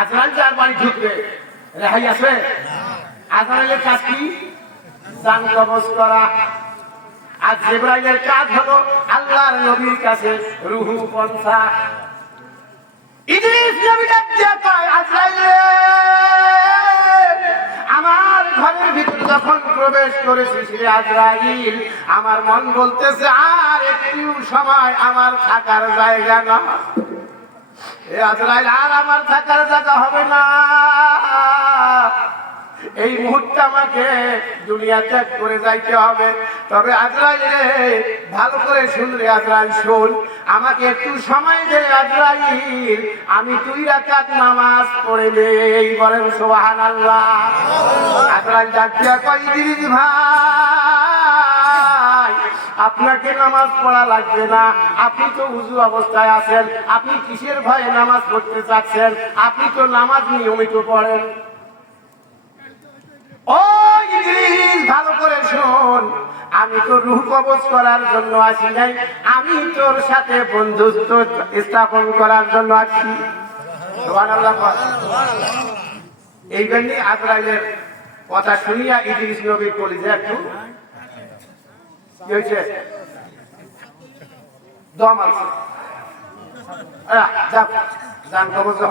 আজরাইল যার বাড়ি ঢুকবে। রেহাই আছে? আজরাইলের কাজ কি? জান কবজ করা। আর জিব্রাইলের কাজ হলো আল্লাহর নবীর কাছে রুহু পন্থা। ইদ্রিস নবী ডাক দিয়া কয় আমার ঘরের ভিতর যখন প্রবেশ করেছিস রে আজরাইল, আমার মন বলতেছে, আর একটু সময় আমার থাকার জায়গা না এ আর আমার থাকার জায়গা হবে না। এই মুহূর্তে আমাকে দুনিয়া ত্যাগ করে যাইতে হবে। তবে আজরাইল রে, ভালো করে শুন রে আজরাইল, শুন। আমাকে একটু সময় দে আজরাইল। আমি দুই রাকাত নামাজ পড়ে নেই, বলেন সোহান আল্লাহ আজরাইল ডাকিয়া কই দিদি ভাই। আপনাকে নামাজ পড়া লাগবে না। আপনি তো উজু অবস্থায় আছেন, আপনি কিসের ভয়ে নামাজ পড়তে চাচ্ছেন? আপনি তো নামাজ নিয়মিত পড়েন। ও ভালো করে শোন। আমি তো রুহ কবজ করার জন্য আসি নাই। আমি তোর সাথে বন্ধুত্ব স্থাপন করার জন্য আসি। এই জন্যই আজরাইলের কথা শুনিয়া ইদ্রিস নবীর কলিজে একটু হয়েছে? দম আছে।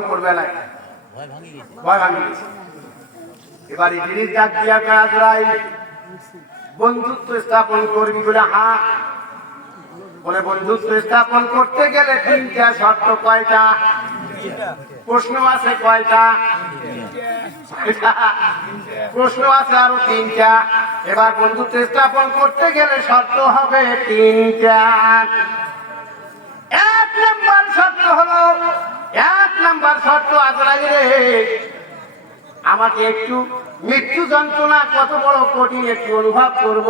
করবে না। ভয় ভাঙি দিয়া আজরাইল বন্ধুত্ব স্থাপন করবি বলে হা। বলে বন্ধুত্ব স্থাপন করতে গেলে তিনটা শর্ত কয়টা? প্রশ্ন আছে কয়টা? প্রশ্ন আছে আরও তিনটা। এবার বন্ধুত্ব স্থাপন করতে গেলে শর্ত হবে তিনটা। এক নাম্বার শর্ত হলো, এক নম্বর শর্ত আজরাইল আমাকে একটু মৃত্যু যন্ত্রণা কত বড় কঠিন একটু অনুভব করব।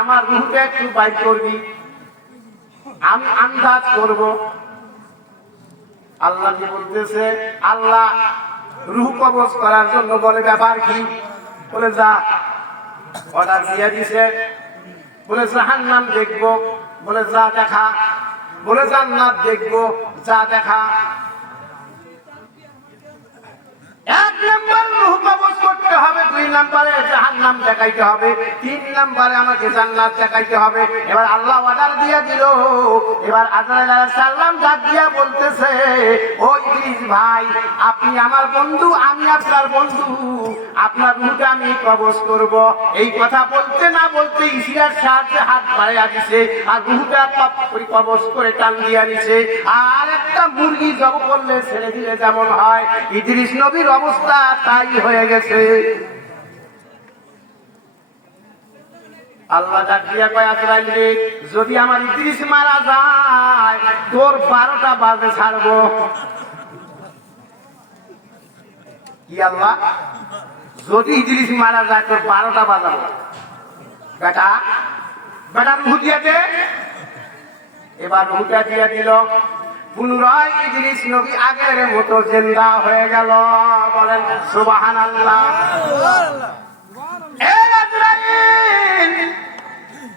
আমার রুহটা একটু বাইক করবি। আমি আন্দাজ করব। আল্লাহ কি বলতেছে? আল্লাহ রুহ কবজ করার জন্য বলে, ব্যাপার কি? বলে, যা। অর্ডার দিয়ে দিছে। বলে জাহান নাম দেখব। বলে, যা দেখা। বলে, জান্নাত দেখব। যা দেখা এক নম্বর রুহ করতে হবে, দুই নম্বরে জাহান্নাম দেখাইতে হবে, তিন নম্বরে আমাকে জান্নাত দেখাইতে হবে। এবার আল্লাহ অর্ডার দিয়ে দিল। এবার আজরাইল ডাক দিয়া বলতেছে, ও ইদ্রিস ভাই, আপনি আমার বন্ধু, আমি আপনার বন্ধু, আপনার রুহটা আমি কবজ করব। এই কথা বলতে না বলতে ইসিয়ার সাহায্যে হাত বাড়াইয়া দিছে, আর করে কবজ করে টান দিয়া দিছে। আর একটা মুরগি জব করলে ছেড়ে দিলে যেমন হয়। ইদ্রিস নবীর অবস্থা তাই হয়ে গেছে। আল্লাহ রে, যদি আমার ইদ্রিস মারা যায়, তোর বারোটা বাজে ছাড়বো। কি আল্লাহ? যদি ইদ্রিস মারা যায়, তোর বারোটা বাজাবো। বেটা বেটা রুহু দিয়ে দে। এবার রুহুটা দিয়ে দিল। পুনরায় ইদ্রিস নবী আগের মতো জিন্দা হয়ে গেল। বলেন সুবাহান আল্লাহ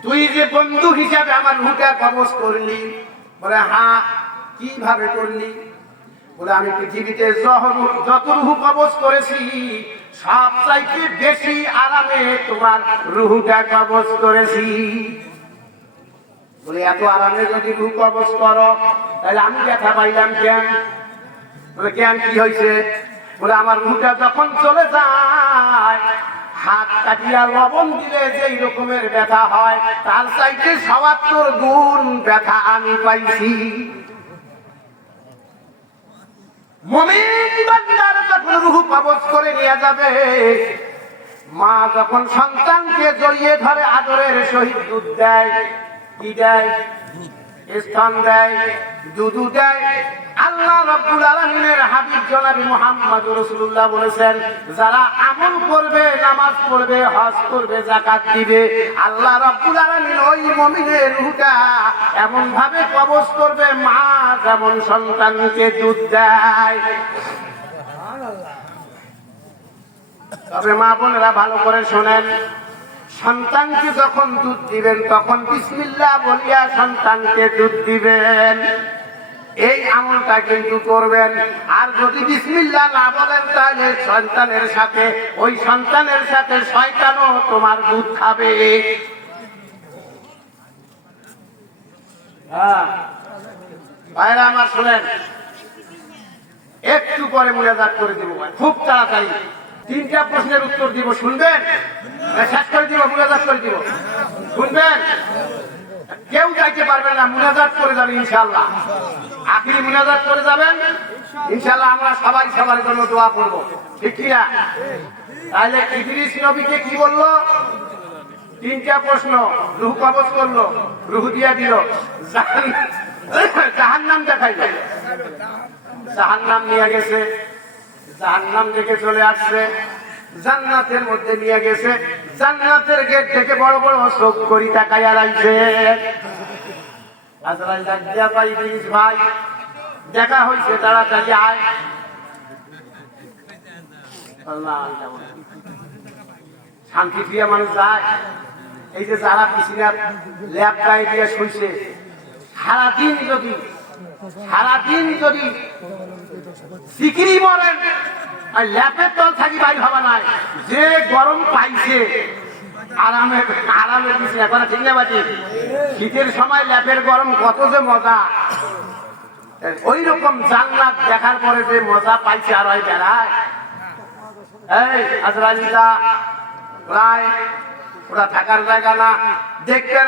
তুই যে বন্ধু হিসাবে আমার রুহুটা কবজ করলি, বলে হ্যাঁ কীভাবে করলি? বলে, আমি পৃথিবীতে যত রুহু কবজ করেছি সব চাইতে বেশি আরামে তোমার রুহুটা কবজ করেছি। বলে, এত আরামে যদি রূপ কবজ করো, তাহলে আমি ব্যথা পাইলাম কেন? বলে, কেন কি হয়েছে বলে, আমার রুহটা যখন চলে যায়, হাত কাটিয়া লবণ দিলে যেই রকমের ব্যথা হয়, তার চাইতে সবাত্তর গুণ ব্যথা আমি পাইছি। যখন রুহু কবজ করে নিয়ে যাবে, মা যখন সন্তানকে জড়িয়ে ধরে আদরের সহিত দুধ দেয় কি দেয়? স্থান দেয় দুধু দেয়। আল্লাহ রব্বুল আলমিনের হাবিব জনাবি মোহাম্মদ রসুল্লাহ বলেছেন, যারা আমল করবে, নামাজ পড়বে, হজ করবে জাকাত দিবে, আল্লাহ রব্বুল আলমিন ওই মমিনের রুহটা এমন ভাবে কবজ করবে, মা যেমন সন্তানকে দুধ দেয়। তবে মা বোনেরা ভালো করে শোনেন। সন্তানকে যখন দুধ দিবেন, তখন বিসমিল্লা বলিয়া সন্তানকে দুধ দিবেন। এই আমলটা কিন্তু করবেন। আর যদি বিসমিল্লাহ না বলেন, তাহলে সন্তানের সাথে, ওই সন্তানের সাথে শয়তানও তোমার দুধ খাবে। হ্যাঁ। আমার শুনেন, একটু পরে মোনাজাত করে দিব খুব তাড়াতাড়ি। তিনটা প্রশ্নের উত্তর দিব, শুনবেন? শেষ করে দিব, মোনাজাত করে দিব। শুনবেন? কেউ যাইতে পারবে না মুনাজাত করে যাবে ইনশাল্লাহ আপনি মুনাজাত করে যাবেন ইনশাল্লাহ আমরা সবাই সবার জন্য দোয়া করব। ঠিক কিনা তাহলে ইদ্রিস নবীকে কি বলল? তিনটা প্রশ্ন, রুহ কবজ করল, রুহ দিয়া দিল। জাহান নাম দেখাইল। জাহান নাম নিয়ে গেছে। জাহান নাম দেখে চলে আসছে। জান্নাতের মধ্যে নিয়ে গেছে। জান্নাতের গেট থেকে বড় বড় চোখ করি তাকাইয়া রাখছে দিয়া দেখা হয়েছে তাড়াতাড়ি আয়। শান্তি প্রিয় মানুষ যায়। এই যে যারা ল্যাব গায়ে দিয়ে শুইছে, সারাদিন যদি সারাদিন যদি সিকিরি মরেন। আর ল্যাপের তল থাকি বাড়ি হবা নাই। যে গরম পাইছে, আরামে আরামে দিছে এখন ঠিক বাটি? শীতের সময় ল্যাপের গরম কত যে মজা। ওই রকম জান্নাত দেখার পরে যে মজা পাইছে আর ওই বেড়ায় এই আজরালিদা প্রায় ওরা থাকার জায়গা না। দেখবেন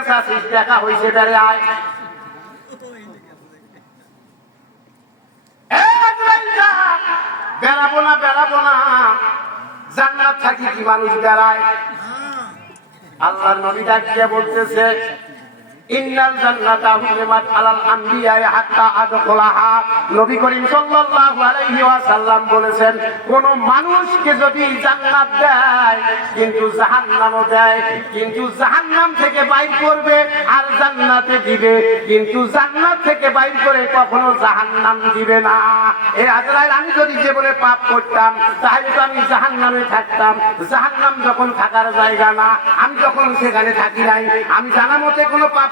দেখা হয়েছে বেড়ে আয় এই আজরাইলদা, বেড়াবো না বেড়াবো না। জান্নাত থাকি কি মানুষ বেড়ায়? আল্লাহ নবী ডাকিয়া বলতেছে ইন্নাল জান্নাতা হুরিমাত আলাল আম্বিয়াই হাত্তা আদখুলাহা। নবী করিম সাল্লাল্লাহু আলাইহি ওয়াসাল্লাম বলেছেন, কোন মানুষকে যদি জান্নাত দেয়, কিন্তু জাহান্নামও দেয়, কিন্তু জাহান্নাম থেকে বাইর করবে আর জান্নাতে দিবে, কিন্তু জান্নাত থেকে বাইর করে কখনো জাহান্নাম দিবে না। এ আজরাইল আমি যদি জীবনে পাপ করতাম, তাহলে তো আমি জাহান্নামে থাকতাম। জাহান্নাম যখন থাকার জায়গা না, আমি যখন সেখানে থাকি নাই, আমি জানা মতে কোনো পাপ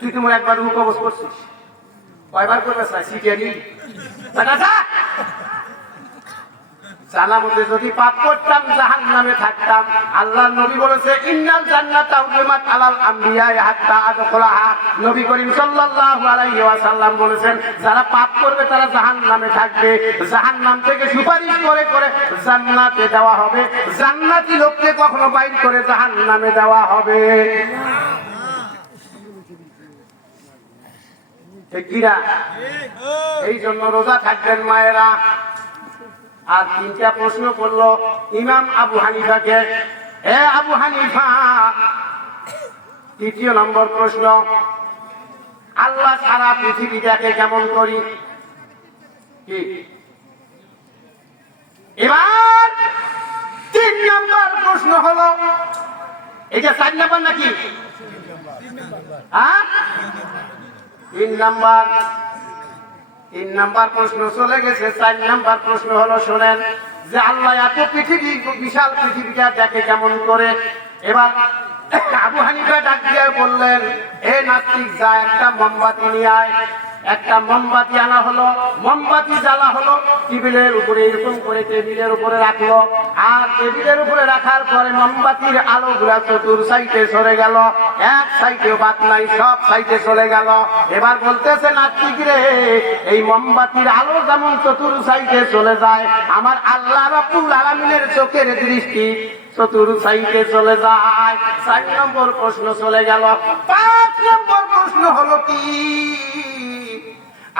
তুই তোমার একবার করছিস? কয়বার করবে যদি পাপ করতাম জাহান নামে থাকতাম আল্লাহ বলেছে করিম বলেছেন, যারা পাপ করবে, তারা জাহান্নামে থাকবে। জাহান্নাম থেকে সুপারিশ করে করে জান্নাতে দেওয়া হবে। জান্নাতি লোককে কখনো বাইর করে জাহান নামে দেওয়া হবে। ঠিক কিনা? এই জন্য রোজা থাকবেন মায়েরা। আর তিনটা প্রশ্ন করল, ইমাম আবু হানিফাকে, এ আবু হানিফা, তৃতীয় নম্বর প্রশ্ন, আল্লাহ সারা পৃথিবীটাকে কেমন করি? কি? এবার তিন নম্বর প্রশ্ন হলো, এটা চার নম্বর নাকি? হ্যাঁ? তিন নাম্বার। তিন নাম্বার প্রশ্ন চলে গেছে, চার নাম্বার প্রশ্ন হলো, শোনেন, যে আল্লাহ এত পৃথিবী, বিশাল পৃথিবীটা দেখে কেমন করে? এবার আবু হানিফা ডাক দিয়ে বললেন, এ নাস্তিক, যা একটা মোমবাতি নিয়ে আয়। একটা মোমবাতি আনা হলো, মোমবাতি জ্বালা হলো, টেবিলের উপরে এরকম করে টেবিলের উপরে রাখল। আর টেবিলের উপরে রাখার পরে মোমবাতির আলো গুলা চতুর সাইডে সরে গেল, এক সাইডে বাদ নাই, সব সাইডে চলে গেল। এবার বলতেছে নাস্তিক রে এই মোমবাতির আলো যেমন চতুর সাইডে চলে যায়, আমার আল্লাহ রাব্বুল আলামিনের চোখের দৃষ্টি চতুর সাইডে চলে যায়। চার নম্বর প্রশ্ন চলে গেল, পাঁচ নম্বর প্রশ্ন হলো কি?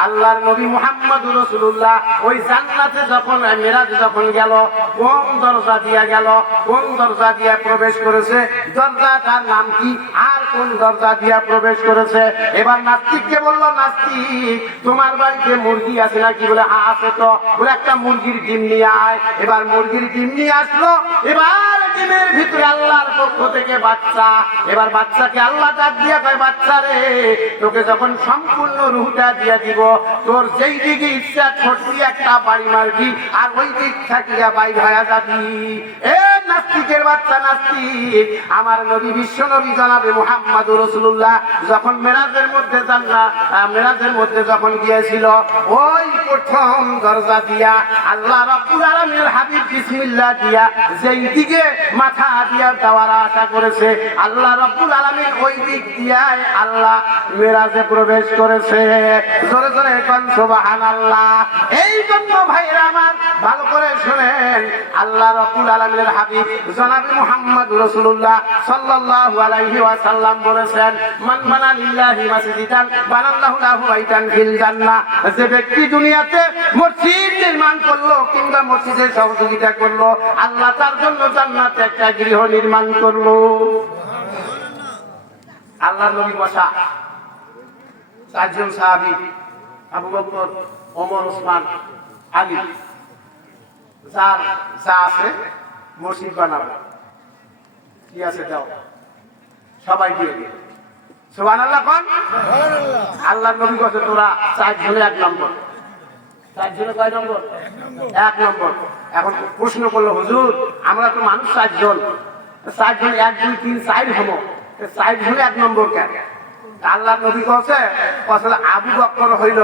আল্লাহর নবী মুহাম্মদ রসুল্লাহ ওই জান্নাতে যখন মেরাজ যখন গেল, কোন দরজা দিয়া গেল, কোন দরজা দিয়া প্রবেশ করেছে, দরজাটার নাম কি? আর কোন দরজা দিয়া প্রবেশ করেছে? এবার নাস্তিককে বলল, নাস্তিক, তোমার বাড়িতে মুরগি আছে নাকি? বলে হ্যাঁ আছে তো। বলে, একটা মুরগির ডিম নিয়ে আয়। এবার মুরগির ডিম নিয়ে আসলো। এবার ডিমের ভিতরে আল্লাহর পক্ষ থেকে বাচ্চা। এবার বাচ্চাকে আল্লাহ ডাক দিয়া কয়, বাচ্চা রে, তোকে যখন সম্পূর্ণ রুহটা দিয়া দিব তোর যেই দিকে ইচ্ছা করছি একটা বাড়ি মারবি, আর ওই দিক থাকিয়া বাইর হয়ে যাবি। এ নাস্তিকের বাচ্চা নাস্তিক। আমার নবী, বিশ্ব নবী জানাবে মুহাম্মদ রসুল্লাহ যখন মেরাজের মধ্যে জান্না মেরাজের মধ্যে যখন গিয়েছিল, ওই প্রথম দরজা দিয়া আল্লাহ রাব্বুল আলামিনের হাবিব বিসমিল্লাহ দিয়া যেই দিকে মাথা দিয়া দেওয়ার আশা করেছে, আল্লাহ রাব্বুল আলামিন ওই দিক দিয়াই আল্লাহ মেরাজে প্রবেশ করেছে। জোরে জোরে কোন, সুবহানাল্লাহ। এই জন্য ভাইরা আমার, ভালো করে শুনেন, আল্লাহ রাব্বুল আলামিনের হাবিব জনাবি মুহাম্মদ রাসূলুল্লাহ সাল্লাল্লাহু আলাইহি ওয়াসাল্লাম বলেছেন, মান বানা লিল্লাহি মাসজিদান বানাল্লাহু লাহু বাইতান ফিল জান্নাহ। যে ব্যক্তি দুনিয়াতে মসজিদ নির্মাণ করল কিংবা মসজিদের সহযোগিতা করল, আল্লাহ তার জন্য জান্নাতে একটা গৃহ নির্মাণ করল। আল্লাহ নবী বসা। চারজন সাহাবী, আবু বকর, ওমর, ওসমান, আলী, যার যা আছে মসজিদ বানাবো। কি আছে দাও? সবাই দিয়ে দিয়ে সুবান আল্লাহ কন আল্লাহ নবী কাছে তোরা চার জনে এক নম্বর। চার জনে কয় নম্বর? এক নম্বর। এখন প্রশ্ন করল হুজুর আমরা তো মানুষ চারজন চারজন এক দুই তিন চার হব। চার জনে এক নম্বর কেন? আল্লাহ নবী কাছে আসলে আবু বক্কর হইল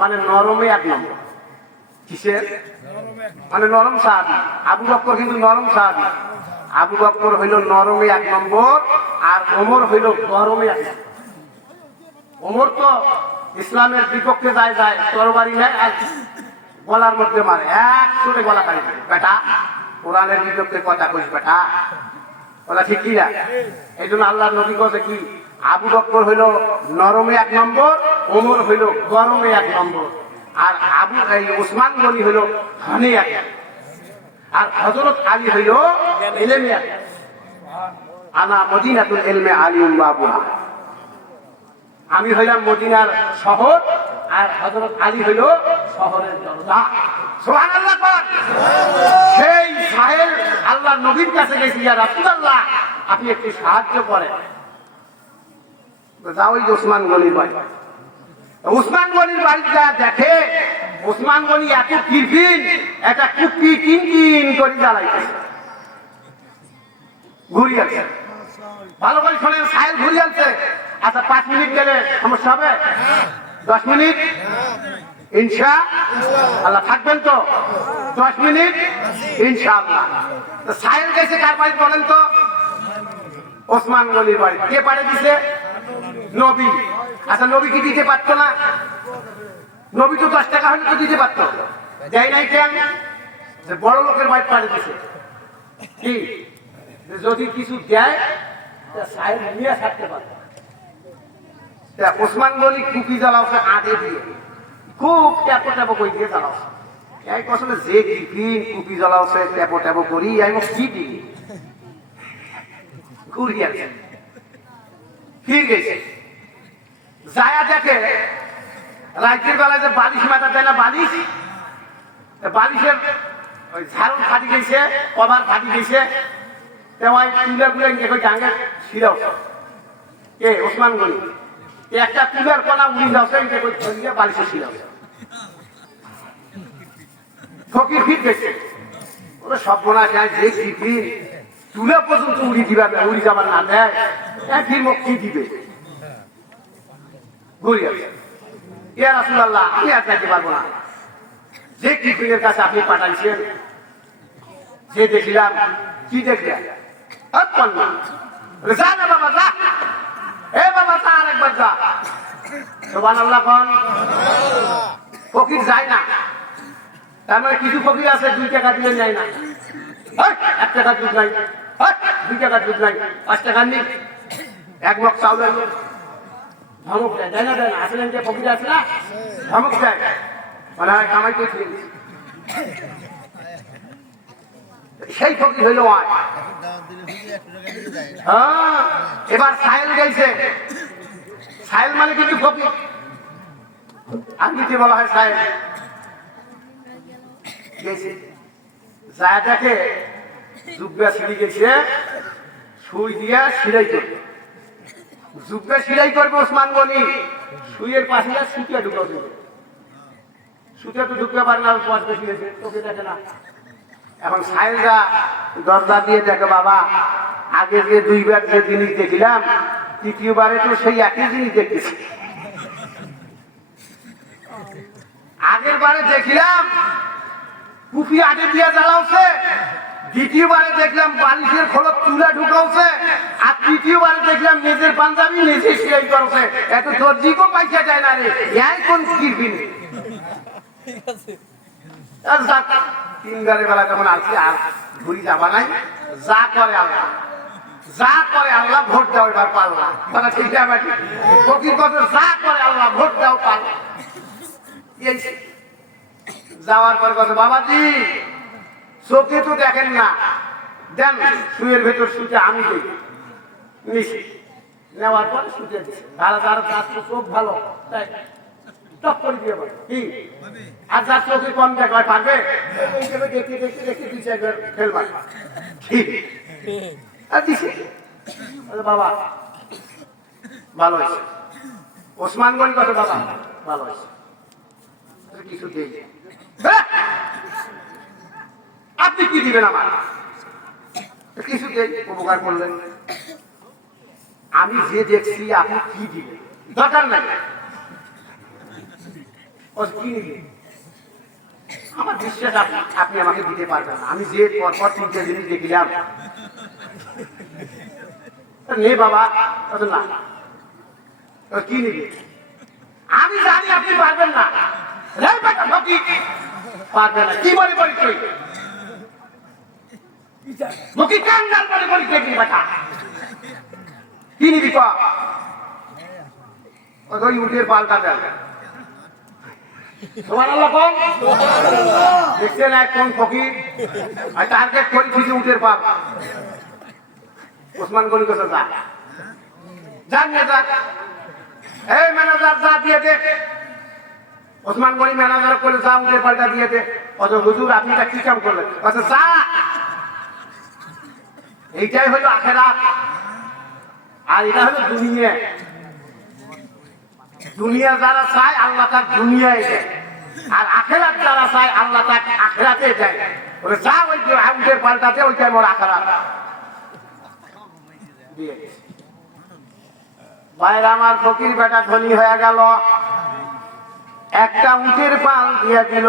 মানে নরমে এক নম্বর। কিসের? মানে নরম সাহাবি আবু বক্কর কিন্তু নরম সাহাবি আবু বক্কর হইল নরমে এক নম্বর, আর ওমর হইল গরমে এক ওমর তো ইসলামের বিপক্ষে যায় যায়, তরবারি নেয় আর গলার মধ্যে মারে। এক করে গলা কাটি বেটা, কোরআনের বিপক্ষে কথা কইস, বেটা। বলা ঠিক কি না? এই জন্য আল্লাহ নবী কথা কি, আবু বক্কর হইল নরমে এক নম্বর, ওমর হইল গরমে এক নম্বর। আর আবু এই ওসমান গনি হইল আর হজরত আলী হইল এলেমে আনা মদিনাতুল এলমে আলিউম বাবুহা আমি হইলাম মদিনার শহর আর হজরত আলী হইল শহরের কর। সেই সাহেল আল্লাহ নবীর কাছে গেছি রাসূলুল্লাহ, আপনি একটু সাহায্য করেন। তো যাও ওই ওসমান গনির বাড়ি ওসমান গনির বাড়িতে যা দেখে, উসমান গনি এত টিফিন একটা কুপি কিন কিন করে জ্বালাইতেছে। ঘুরি আছে ভালো করে শোনেন সাহেল ঘুরি আছে আচ্ছা পাঁচ মিনিট গেলে সমস্যা হবে? দশ মিনিট? ইনশা আল্লাহ থাকবেন তো? দশ মিনিট? ইনশাআল্লাহ। তো সাহেল গেছে কার বাড়ি বলেন তো? ওসমান গলির বাড়ি কে পারে দিছে? নবী। আচ্ছা নবী কি দিতে পারতো না? নবী তো দশ টাকা হলে তো দিতে পারতো। দেয় নাই কেন? বড় লোকের বাড়ি পাড়ে দিছে। কি? যদি কিছু দেয় সাহেব নিয়ে থাকতে পারত। ওসমান গনি কুপি জ্বালাওছে আগে দিয়ে। খুব ট্যাপো ট্যাপো করে দিয়ে জ্বালাওছে এই আসলে যে টিফিন কুপি জ্বালাওছে ট্যাপো ট্যাপো করি আমি কি দিই ঘুরি আছে ফির গেছে। যায়া দেখে, রাত্রির বেলায় যে বালিশ মাথা দেয় না বালিশ? বালিশের ওই ঝাড়ু ফাটি গেছে কভার ফাটি গেছে ছিল এ ওসমান একটা তুলের উড়ি বালিশে ফিট গেছে। তুলে পর্যন্ত উড়ি উড়ি যাবার না দেয় মুখ কি দিবে? ঘুরি ইয়া রাসূলুল্লাহ, আমি যাইতে পারব না। যে টিফিনের কাছে আপনি পাঠাইছেন, যে দেখলাম, কি দেখলাম আর পারলাম যা না বাবা, যা। এ বাবা, যা আরেকবার যা। সোবান আল্লাহ কন। ফকির যায় না। তার মানে কিছু ফকির আছে, দুই টাকা দিলে যায় না। এক টাকা দুধ নাই। দুই টাকা দুধ নাই। পাঁচ টাকা নি এক মগ চাউল। ধমক দেয়। দেয় না দেয় না আসলেন যে ফকির আছে না ধমক দেয়। মানে হয় কামাই করে খেয়ে সেই ফকির হইল আয় হ্যাঁ, এবার সাহেল গেছে। সাহেল মানে কিন্তু ফকির। আরবিতে বলা হয় সাহেল। গেছে। দেখে জুব্বা সিঁড়ি গেছে সুই দিয়া সিলাই করবে জুব্বা সিলাই করবে ওসমান গনি। সুইয়ের পাশে যা সুতিয়া ঢুকাও দেবে। সুতিয়া তো ঢুকতে পারে না পথ বেশি তোকে দেখে না। এখন সাহেলরা দরজা দিয়ে দেখে, বাবা, আগে যে দুইবার যে জিনিস দেখলাম, তৃতীয়বারে তো সেই একই জিনিস দেখেছি আগের বারে দেখলাম কুফি আগে দিয়ে জ্বালাওছে দ্বিতীয়বারে দেখলাম বালিশের খোলক চুলা ঢুকাওছে আর তৃতীয়বারে দেখলাম নিজের পাঞ্জাবি নিজে সিলাই করছে এত দর্জিকেও পয়সা যায় না রে ইয়াই কোন যাক, তিনবারের বেলা যখন আর ঘুরি যাবা নাই যা করে আল্লাহ যা করে আল্লাহ ভোট দাও এবার পাল্লা। ঠিক আছে ফকির যা করে আল্লাহ ভোট দাও পাল্লা। যাওয়ার পর কথা বাবাজি চোখে তো দেখেন না। দেন, শুয়ের ভেতর শুতে আমি নিছি নেওয়ার পর শুতে দিছে ভালো তার চোখ ভালো। তাই দিয়ে আর যার কম দুই ঠিক আর বাবা, ভালো হয়েছে। বাবা ভালো হয়েছে। কিছু দেই। হ্যাঁ? আপনি কি দিবেন আমার? কিছু দেই উপকার করলেন। আমি যে দেখছি, আপনি কি দিবেন? দরকার নাই। কি নিবেন? আমার বিশ্বাস, আপনি- আমাকে দিতে পারবেন আমি যে পরপর তিনটে জিনিস দেখলাম। নে বাবা না। কি নিবি আমি জানি আপনি পারবেন না। পারবেন না। কি করি তুই? মুখি কাঙ্গাল মনে করি দেখবি বেটা? কি নিবি ক? ওই উঠের পাল্টা দেন। তোমার আল্লাহ কোন? দেখছেন এক কোন ফকির? আর টার্গেট করি কিছু উঠের পাল। ওসমান গনি কোথায় যা। যান নিয়ে যা এই ম্যানেজার যা দিয়ে দে। ওসমান গনি ম্যানেজার করে যা উঠে পাল্টা দিয়ে দে। অত হুজুর, আপনি কি কাম করলেন? অত যা। এইটাই হলো আখেরাত। আর এটা হলো দুনিয়া। দুনিয়া যারা চায়, আল্লাহ তার দুনিয়ায় দেয়। আর আখেরাত যারা চায়, আল্লাহ তার আখেরাতে দেয়। বলে, যা ওই যে উঠে পাল্টাতে, ওইটাই মোর আখেরাত। বাইরে আমার ফকির বেটা ধনী হয়ে গেল। একটা উটের পাল দিয়ে দিল।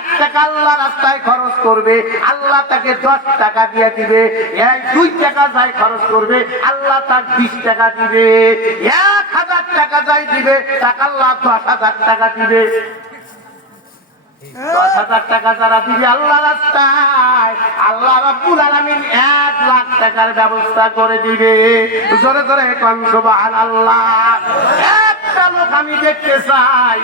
টাকা আল্লাহ রাস্তায় খরচ করবে, আল্লাহ তাকে দশ টাকা দিয়ে দিবে। এক দুই টাকা যাই খরচ করবে, আল্লাহ তার বিশ টাকা দিবে। এক হাজার টাকা যাই দিবে টাকা আল্লাহ দশ হাজার টাকা দিবে। দশ হাজার টাকা যারা দিবে আল্লাহ রাস্তায়, আল্লাহ রাব্বুল আলামিন এক লাখ টাকার ব্যবস্থা করে দিবে। জোরে জোরে কনসবান আল্লাহ একটা লোক আমি দেখতে চাই।